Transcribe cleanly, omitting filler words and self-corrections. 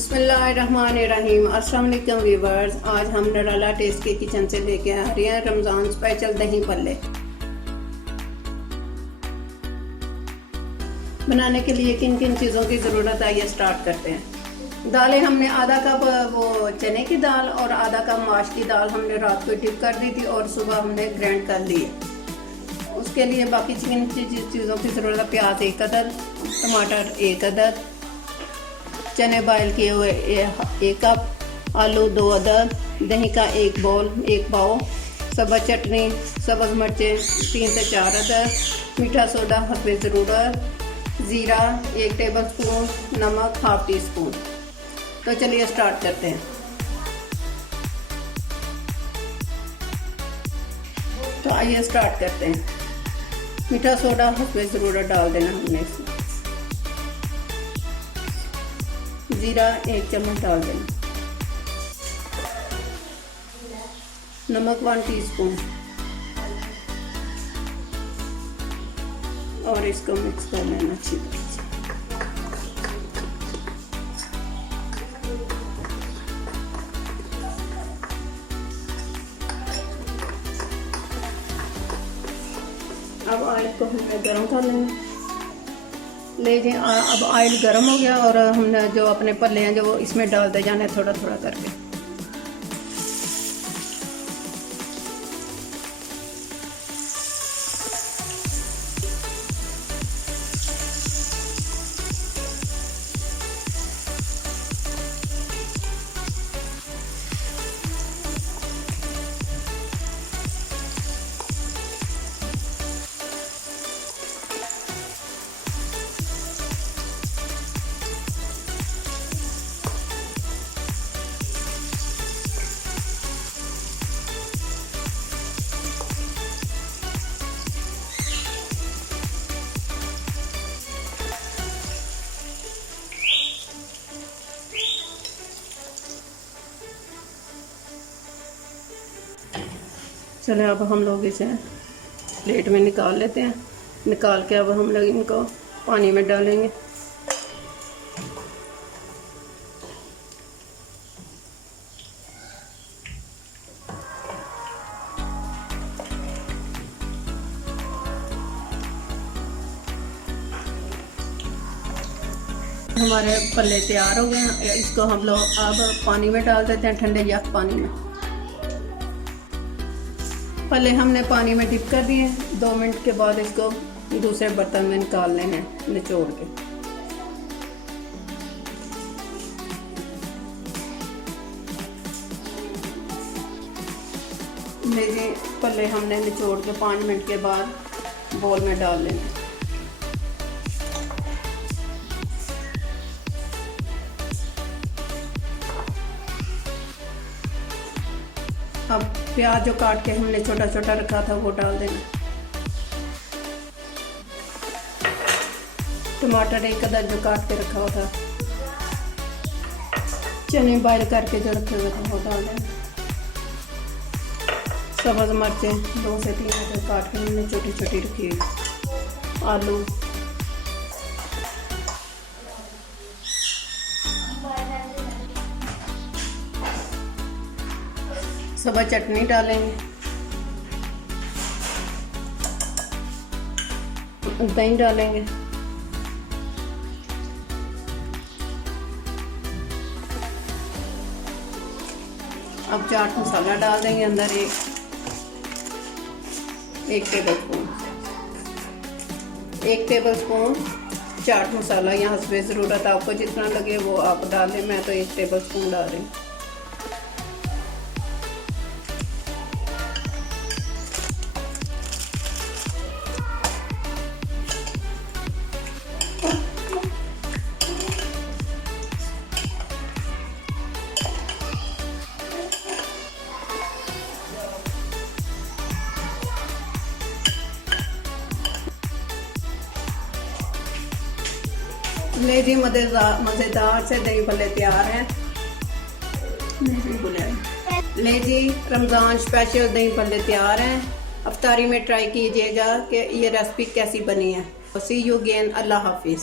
बिस्मिल्लाहिर्रहमानिर्रहीम। अस्सलाम वालेकुम व्यूवर्स, आज हम नराला टेस्ट के किचन से लेके आ रहे हैं रमज़ान स्पेशल दही भल्ले। बनाने के लिए किन किन चीज़ों की ज़रूरत है ये स्टार्ट करते हैं। दालें हमने आधा कप वो चने की दाल और आधा कप माश की दाल हमने रात को डिप कर दी थी और सुबह हमने ग्राइंड कर ली है। उसके लिए बाकी किन चीज़ों की ज़रूरत है। प्याज 1 अदद, टमाटर 1 अदद, चने बॉयल किए हुए 1 कप, आलू 2 अदद, दही का 1 पाव, सब्ज़ चटनी, सब्ज़ मिर्चें 3 से 4 अदद, मीठा सोडा हस्बे ज़रूरत, ज़ीरा 1 टेबल स्पून, नमक 1/2 टी स्पून। तो चलिए स्टार्ट करते हैं। तो आइए स्टार्ट करते हैं। मीठा सोडा हस्बे ज़रूरत डाल देना हमने इसमें। जीरा 1 चम्मच डाल देना, नमक 1 टीस्पून और इसको मिक्स कर लेना अच्छी तरह से। अब ऑयल को हमें गर्म कर लेंगे। लीजिए अब ऑयल गर्म हो गया और हमने जो अपने पल्ले हैं जो वो इसमें डालते जाने थोड़ा थोड़ा करके। चलो अब हम लोग इसे प्लेट में निकाल लेते हैं। निकाल के अब हम लोग इनको पानी में डालेंगे। हमारे पल्ले तैयार हो गए हैं। इसको हम लोग अब पानी में डाल देते हैं, ठंडे यख पानी में। पहले हमने पानी में डिप कर दिए। 2 मिनट के बाद इसको दूसरे बर्तन में निकाल लेना है निचोड़ के। लीजिए पहले हमने निचोड़ के 5 मिनट के बाद बोल में डाल लेना है। अब प्याज जो काट के हमने छोटा छोटा रखा था वो डाल देना। टमाटर 1 अदद जो काट के रखा हुआ था। चने बॉयल करके जो रखे हुए थे वो डाल देना। सब्ज़ मिर्चें 2 से 3 अदद काट के हमने छोटी छोटी रखी हुई। आलू, सब्ज़ चटनी डालेंगे, दही डालेंगे, अब चाट मसाला डाल देंगे अंदर 1 टेबल स्पून चाट मसाला। यहाँ हस्बे ज़रूरत आपको जितना लगे वो आप डालें। मैं तो 1 टेबल स्पून डाल रही हूँ। लीजिए मज़ेदार से दही भल्ले तैयार हैं। लीजिए रमज़ान स्पेशल दही भल्ले तैयार हैं। अफ्तारी में ट्राई कीजिएगा कि ये रेसिपी कैसी बनी है। सी यू अगेन। अल्लाह हाफिज़।